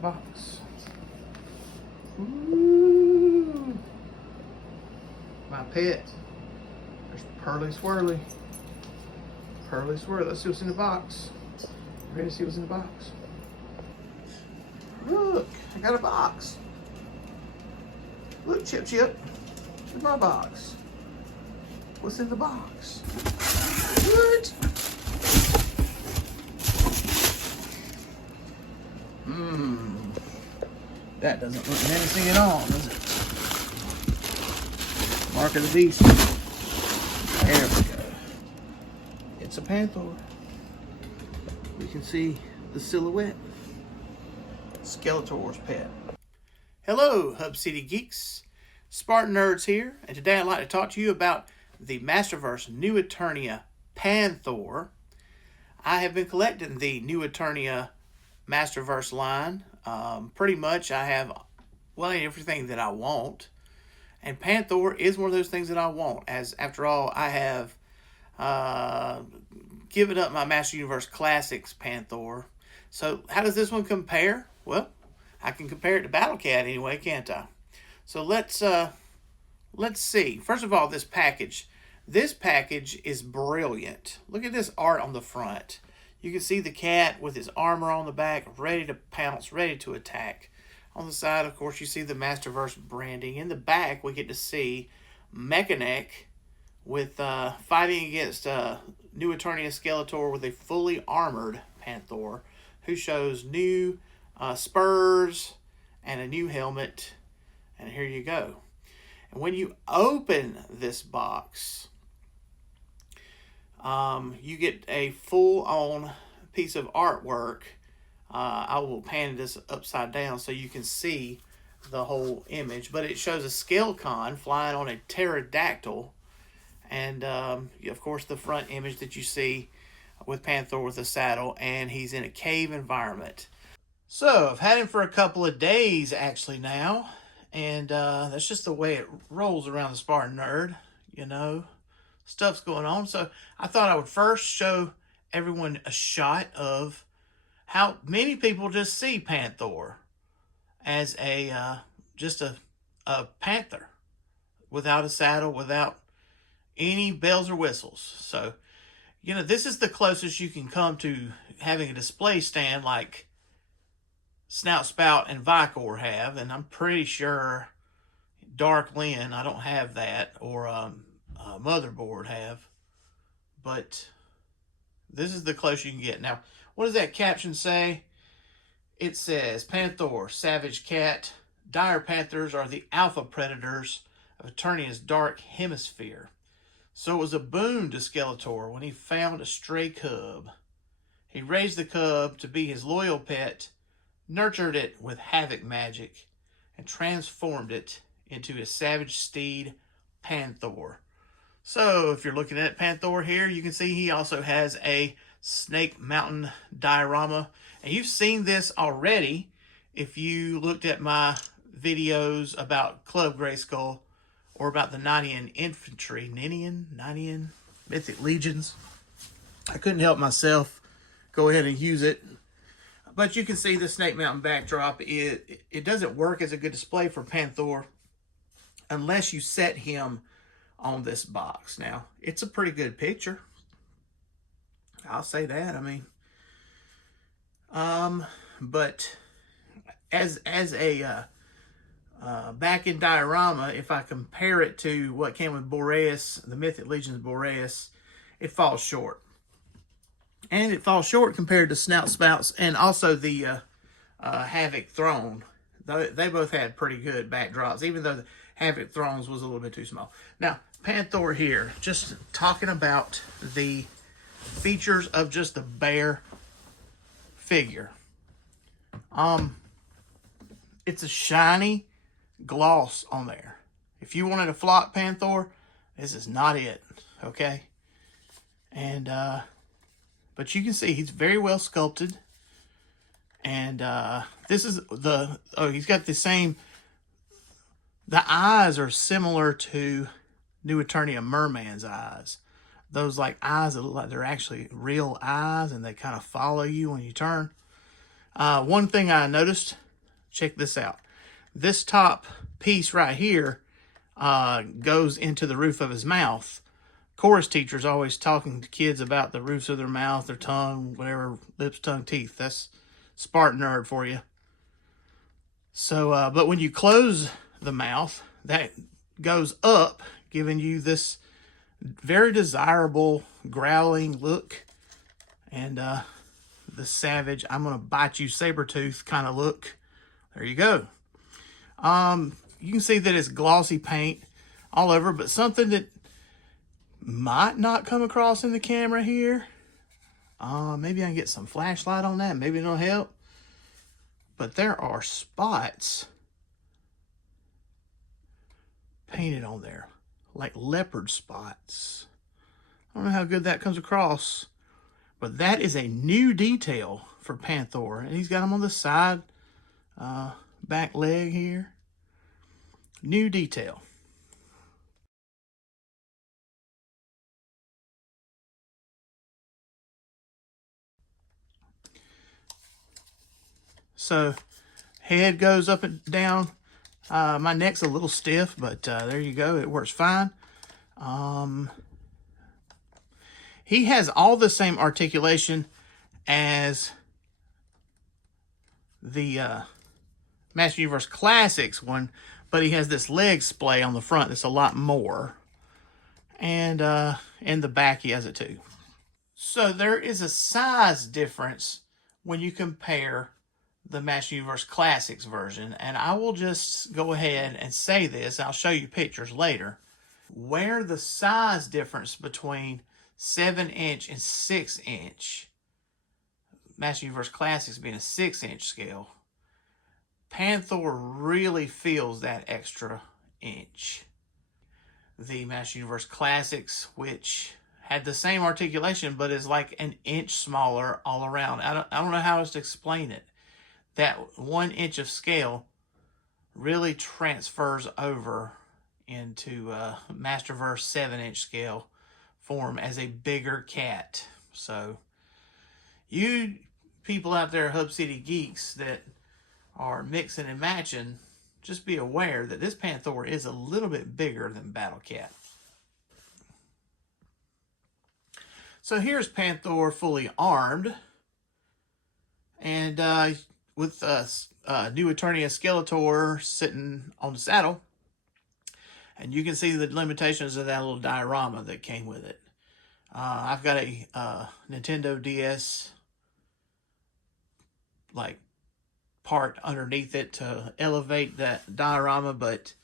box. Ooh. My pet. There's Pearly Swirly. Pearly Swirly. Let's see what's in the box. Ready to see what's in the box? Look, I got a box. Look, Chip Chip. Here's my box. What's in the box? What? That doesn't look menacing at all, does it? Mark of the beast. There we go. It's a Panthor. We can see the silhouette. Skeletor's pet. Hello, Hub City Geeks. SpartanNerds here, and today I'd like to talk to you about the MASTERVERSE New Eternia Panthor. I have been collecting the New Eternia MASTERVERSE line. Pretty much I have, well, everything that I want. And Panthor is one of those things that I want, as after all, I have given up my Master Universe Classics Panthor. So how does this one compare? Well, I can compare it to Battle Cat anyway, can't I? So let's see. First of all, this package. This package is brilliant. Look at this art on the front. You can see the cat with his armor on the back, ready to pounce, ready to attack. On the side, of course, you see the MASTERVERSE branding. In the back, we get to see Mekaneck with fighting against New Eternia Skeletor with a fully armored Panthor, who shows new spurs and a new helmet. And here you go. And when you open this box, you get a full-on piece of artwork. I will pan this upside down so you can see the whole image. But it shows a Skeletor flying on a pterodactyl. And, of course, the front image that you see with Panthor with a saddle. And he's in a cave environment. So, I've had him for a couple of days, actually, now. And that's just the way it rolls around the SpartanNerd, you know. Stuff's going on. So I thought I would first show everyone a shot of how many people just see Panthor as a just a panther without a saddle, without any bells or whistles. So, you know, this is the closest you can come to having a display stand like Snout Spout and Vykron have, and I'm pretty sure Evil-Lyn, I don't have that, or Motherboard have, but this is the closest you can get. Now, what does that caption say? It says, Panthor, Savage Cat, dire panthers are the alpha predators of Eternia's dark hemisphere. So it was a boon to Skeletor when he found a stray cub. He raised the cub to be his loyal pet, nurtured it with havoc magic, and transformed it into his savage steed, Panthor. So, if you're looking at Panthor here, you can see he also has a Snake Mountain diorama. And you've seen this already if you looked at my videos about Club Grayskull or about the Nanian Infantry. Nanian Mythic Legions. I couldn't help myself go ahead and use it. But you can see the Snake Mountain backdrop. It doesn't work as a good display for Panthor unless you set him on this box. Now, it's a pretty good picture. I'll say that. I mean, but as a back in diorama, if I compare it to what came with Boreas, the Mythic Legions Boreas, it falls short. And it falls short compared to Snout Spouts and also the Havoc Throne. They both had pretty good backdrops, even though the Havoc Thrones was a little bit too small. Now, Panthor here, just talking about the features of just the bare figure. It's a shiny gloss on there. If you wanted a flock Panthor, this is not it, okay? And, but you can see he's very well sculpted. And this is he's got the same, the eyes are similar to New Eternia Merman's eyes. Those like eyes that look like they're actually real eyes and they kind of follow you when you turn. One thing I noticed check this out. This top piece right here goes into the roof of his mouth. Chorus teachers always talking to kids about the roofs of their mouth, their tongue, whatever, lips, tongue, teeth. That's SpartanNerd for you. So, but when you close the mouth, that goes up, giving you this very desirable growling look, and the savage, I'm gonna bite you saber-tooth kind of look. There you go. You can see that it's glossy paint all over, but something that might not come across in the camera here. Maybe I can get some flashlight on that. Maybe it'll help. But there are spots painted on there, like leopard spots. I don't know how good that comes across, but that is a new detail for Panthor. And he's got them on the side, back leg here. New detail. So, head goes up and down. My neck's a little stiff, but there you go. It works fine. He has all the same articulation as the Master Universe Classics one, but he has this leg splay on the front that's a lot more. And in the back, he has it too. So there is a size difference when you compare the Master Universe Classics version, and I will just go ahead and say this. I'll show you pictures later where the size difference between 7-inch and 6-inch, Master Universe Classics being a 6-inch scale, Panthor really feels that extra inch. The Master Universe Classics, which had the same articulation but is like an inch smaller all around. I don't know how else to explain it. That 1 inch of scale really transfers over into MASTERVERSE 7-inch scale form as a bigger cat. So you people out there, Hub City geeks that are mixing and matching, just be aware that this Panthor is a little bit bigger than Battle Cat. So here's Panthor fully armed, and with New Eternia Skeletor sitting on the saddle. And you can see the limitations of that little diorama that came with it. I've got a Nintendo DS like part underneath it to elevate that diorama, but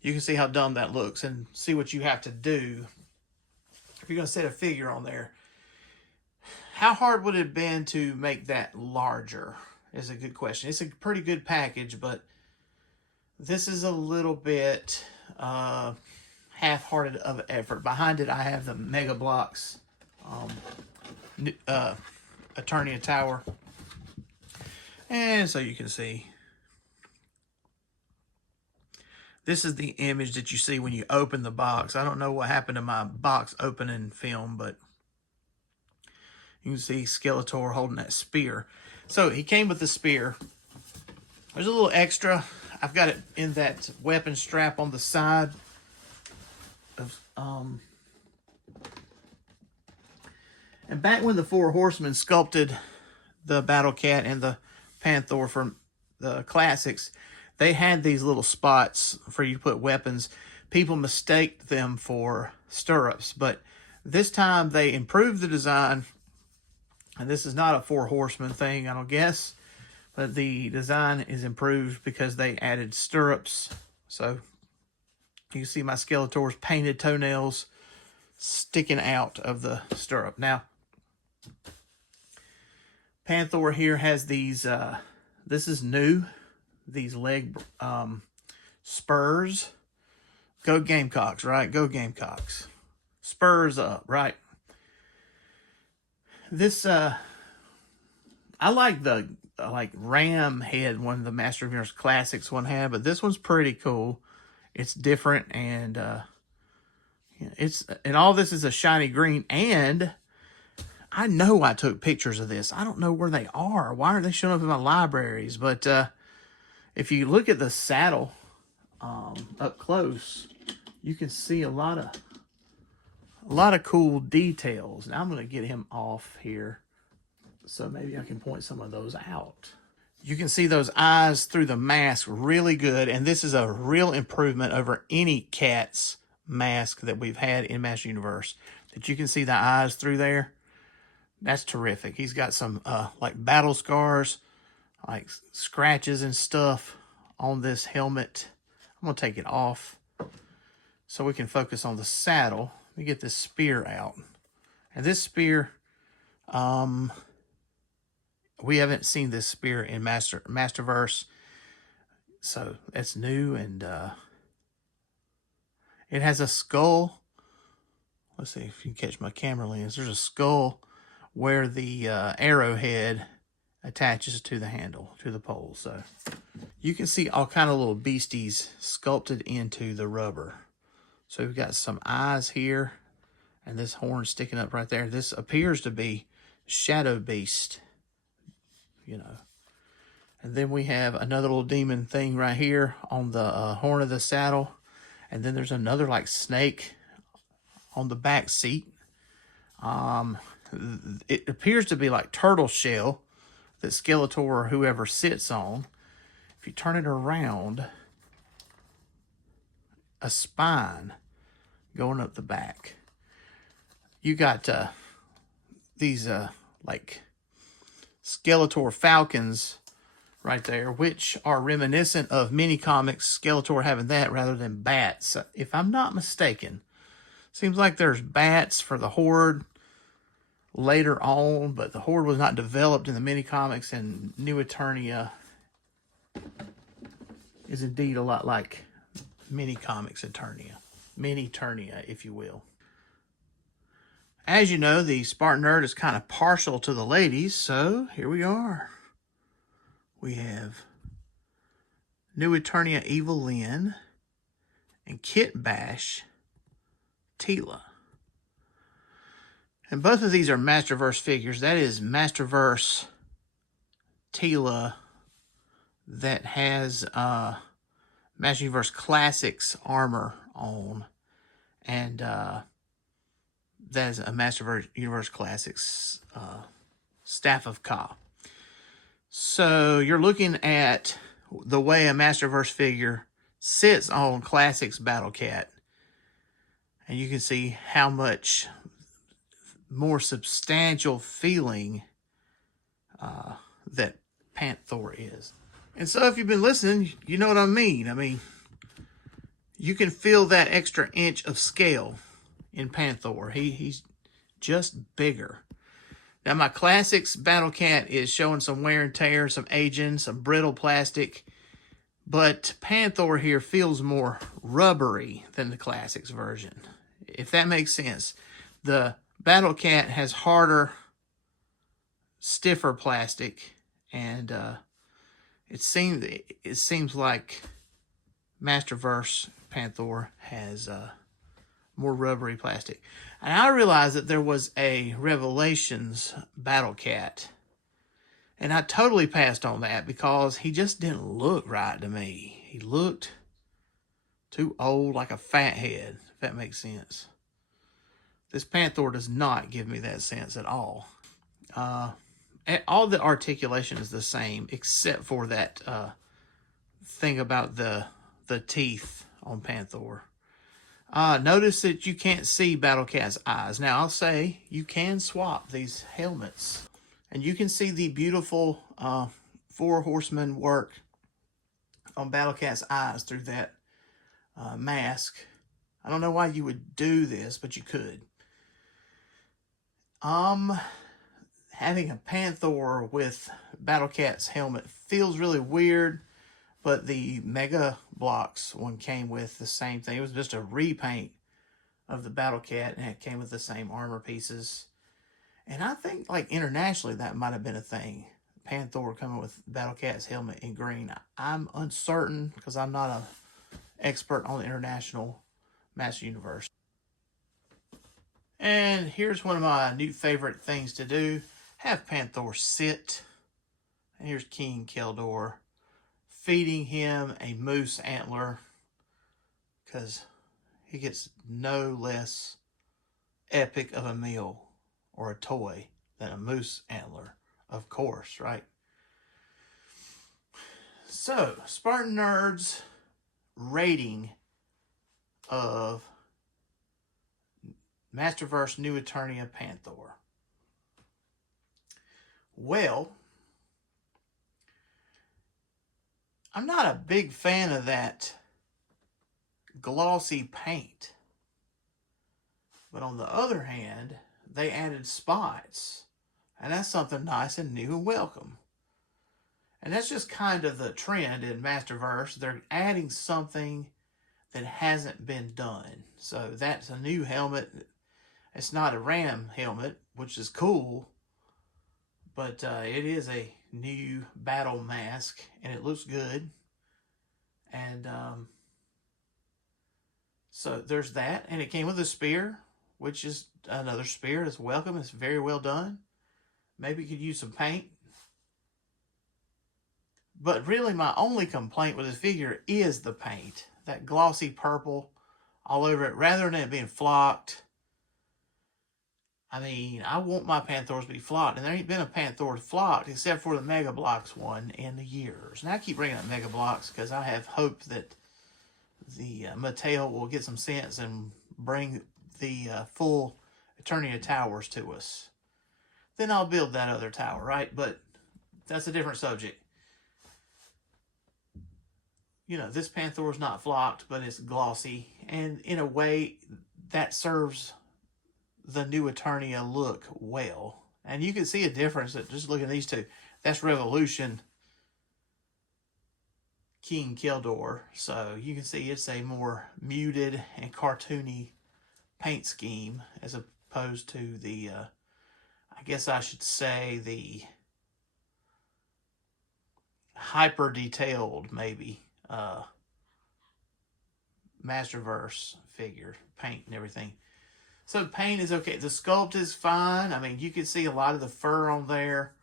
you can see how dumb that looks and see what you have to do if you're going to set a figure on there. How hard would it have been to make that larger is a good question. It's a pretty good package, but this is a little bit half-hearted of an effort. Behind it, I have the Mega Bloks Eternia Tower. And so you can see, this is the image that you see when you open the box. I don't know what happened to my box opening film, but you can see Skeletor holding that spear. So he came with the spear. There's a little extra. I've got it in that weapon strap on the side of and back when the Four Horsemen sculpted the Battle Cat and the Panthor from the classics, they had these little spots for you to put weapons. People mistaked them for stirrups, but this time they improved the design. And this is not a Four Horsemen thing, I don't guess. But the design is improved because they added stirrups. So you can see my Skeletor's painted toenails sticking out of the stirrup. Now, Panthor here has these, this is new, these leg spurs. Go Gamecocks, right? Go Gamecocks. Spurs up, right? This, I like the ram head one the Master of Universe Classics one had, but this one's pretty cool. It's different, and all this is a shiny green, and I know I took pictures of this. I don't know where they are. Why aren't they showing up in my libraries? But If you look at the saddle up close, you can see a lot of cool details. Now I'm going to get him off here, so maybe I can point some of those out. You can see those eyes through the mask really good, and this is a real improvement over any cat's mask that we've had in Master Universe. That you can see the eyes through there. That's terrific. He's got some like battle scars, like scratches and stuff on this helmet. I'm going to take it off so we can focus on the saddle. Let me get this spear out. And this spear, we haven't seen this spear in Masterverse, so it's new, and it has a skull. Let's see if you can catch my camera lens. There's a skull where the arrowhead attaches to the handle, to the pole. So you can see all kind of little beasties sculpted into the rubber. So we've got some eyes here, and this horn sticking up right there. This appears to be Shadow Beast, you know. And then we have another little demon thing right here on the horn of the saddle. And then there's another like snake on the back seat. It appears to be like turtle shell that Skeletor or whoever sits on. If you turn it around, a spine going up the back. You got these like Skeletor falcons right there, which are reminiscent of mini comics, Skeletor having that rather than bats. If I'm not mistaken, seems like there's bats for the Horde later on, but the Horde was not developed in the mini comics, and New Eternia is indeed a lot like mini comics Eternia. Mini Eternia, if you will. As you know, the SpartanNerd is kind of partial to the ladies, so here we are. We have New Eternia Evil-Lyn and Kit Bash Teela. And both of these are Masterverse figures. That is Masterverse Teela that has Master Universe Classics armor on. And that is a Masterverse Universe Classics Staff of Ka. So you're looking at the way a Masterverse figure sits on Classics Battle Cat. And you can see how much more substantial feeling that Panthor is. And so if you've been listening, you know what I mean. I mean, you can feel that extra inch of scale in Panthor. He's just bigger. Now my Classics Battle Cat is showing some wear and tear, some aging, some brittle plastic. But Panthor here feels more rubbery than the Classics version, if that makes sense. The Battle Cat has harder, stiffer plastic, and it seems like Masterverse Panthor has more rubbery plastic. And I realized that there was a Revelations Battle Cat, and I totally passed on that because he just didn't look right to me. He looked too old, like a fat head, if that makes sense. This Panthor does not give me that sense at all. All the articulation is the same, except for that thing about the teeth on Panthor. Notice that you can't see Battle Cat's eyes. Now, I'll say you can swap these helmets, and you can see the beautiful Four Horsemen work on Battle Cat's eyes through that mask. I don't know why you would do this, but you could. Having a Panthor with Battle Cat's helmet feels really weird, but the Mega Blocks one came with the same thing. It was just a repaint of the Battle Cat, and it came with the same armor pieces. And I think, like, internationally, that might have been a thing. Panthor coming with Battle Cat's helmet in green. I'm uncertain because I'm not an expert on the international Master Universe. And here's one of my new favorite things to do. Have Panthor sit. And here's King Keldor feeding him a moose antler because he gets no less epic of a meal or a toy than a moose antler, of course, right? So, Spartan Nerd's rating of MASTERVERSE New Eternia Panthor. Well, I'm not a big fan of that glossy paint. But on the other hand, they added spots. And that's something nice and new and welcome. And that's just kind of the trend in MASTERVERSE. They're adding something that hasn't been done. So that's a new helmet. It's not a ram helmet, which is cool. But it is a new battle mask. And it looks good. And so there's that. And it came with a spear, which is another spear. It's welcome. It's very well done. Maybe you could use some paint. But really my only complaint with this figure is the paint. That glossy purple all over it, rather than it being flocked. I mean, I want my Panthors to be flocked, and there ain't been a Panthor flocked except for the Mega Bloks one in the years. And I keep bringing up Mega Bloks because I have hope that the Mattel will get some sense and bring the full Eternia towers to us. Then I'll build that other tower, right? But that's a different subject. You know, this Panthor is not flocked, but it's glossy. And in a way, that serves the new Eternia look well. And you can see a difference that just looking at these two. That's Revolution King Keldor. So you can see it's a more muted and cartoony paint scheme as opposed to the, I guess I should say, the hyper detailed, maybe, MASTERVERSE figure, paint and everything. So paint is okay. The sculpt is fine. I mean, you can see a lot of the fur on there.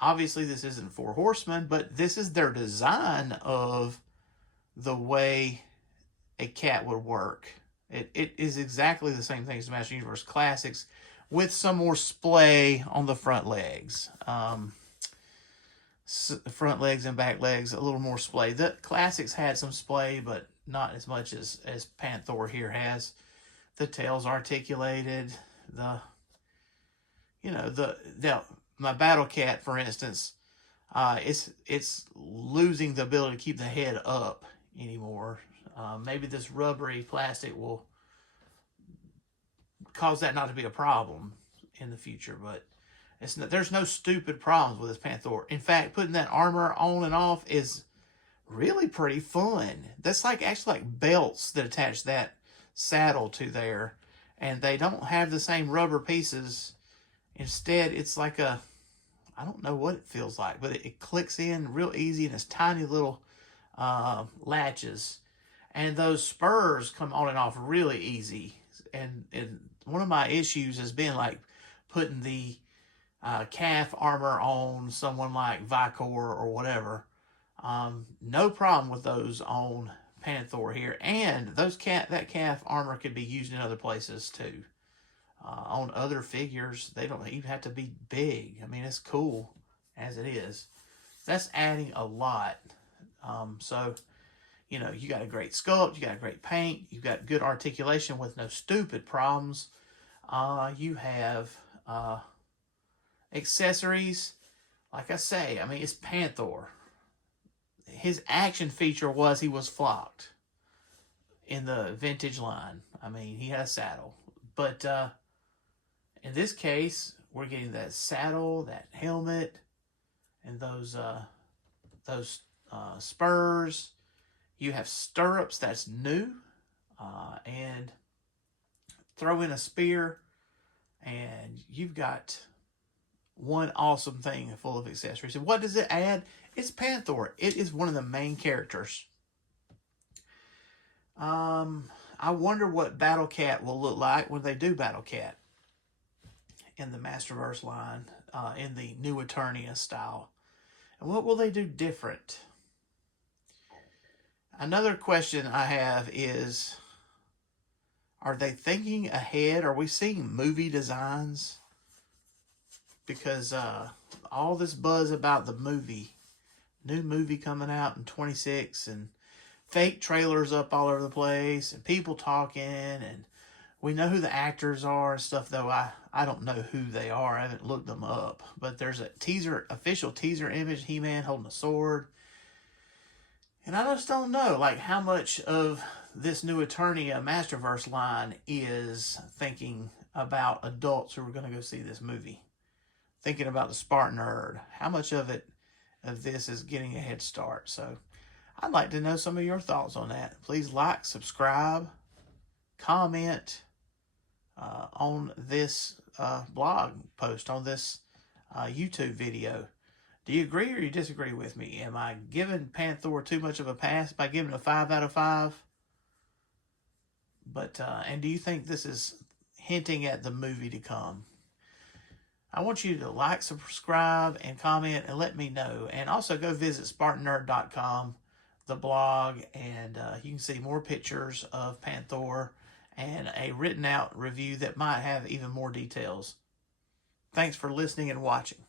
Obviously, this isn't 4 Horsemen, but this is their design of the way a cat would work. It is exactly the same thing as the Master Universe Classics, with some more splay on the front legs. Front legs and back legs, a little more splay. The Classics had some splay, but not as much as Panthor here has. The tail's articulated. My Battle Cat, for instance, it's losing the ability to keep the head up anymore. Maybe this rubbery plastic will cause that not to be a problem in the future, but there's no stupid problems with this Panthor. In fact, putting that armor on and off is really pretty fun. That's actually like belts that attach that saddle to there, and they don't have the same rubber pieces. Instead, it's like I don't know what it feels like, but it clicks in real easy, and it's tiny little latches. And those spurs come on and off really easy. And one of my issues has been putting the calf armor on someone like Vykron or whatever. No problem with those on Panthor here. And that calf armor could be used in other places too. On other figures, they don't even have to be big. I mean, it's cool as it is. That's adding a lot. So, you got a great sculpt, you got a great paint, you've got good articulation with no stupid problems. You have accessories. Like I say, I mean, it's Panthor. His action feature was he was flocked in the vintage line. I mean, he had a saddle. But in this case, we're getting that saddle, that helmet, and those spurs. You have stirrups, that's new. And throw in a spear, and you've got one awesome thing full of accessories. And what does it add? It's Panthor. It is one of the main characters. I wonder what Battle Cat will look like when they do Battle Cat in the MASTERVERSE line, in the New Eternia style. And what will they do different? Another question I have is, are they thinking ahead? Are we seeing movie designs? Because all this buzz about the new movie coming out in 26, and fake trailers up all over the place, and people talking, and we know who the actors are and stuff, though I don't know who they are. I haven't looked them up. But there's a official teaser image, He-Man holding a sword. And I just don't know, like, how much of this new Eternia Masterverse line is thinking about adults who are going to go see this movie. Thinking about the SpartanNerd. How much of this is getting a head start? So I'd like to know some of your thoughts on that. Please like, subscribe, comment on this blog post, on this YouTube video. Do you agree or you disagree with me? Am I giving Panthor too much of a pass by giving it a 5 out of 5? But and do you think this is hinting at the movie to come? I want you to like, subscribe, and comment, and let me know. And also go visit SpartanNerd.com, the blog, and you can see more pictures of Panthor and a written out review that might have even more details. Thanks for listening and watching.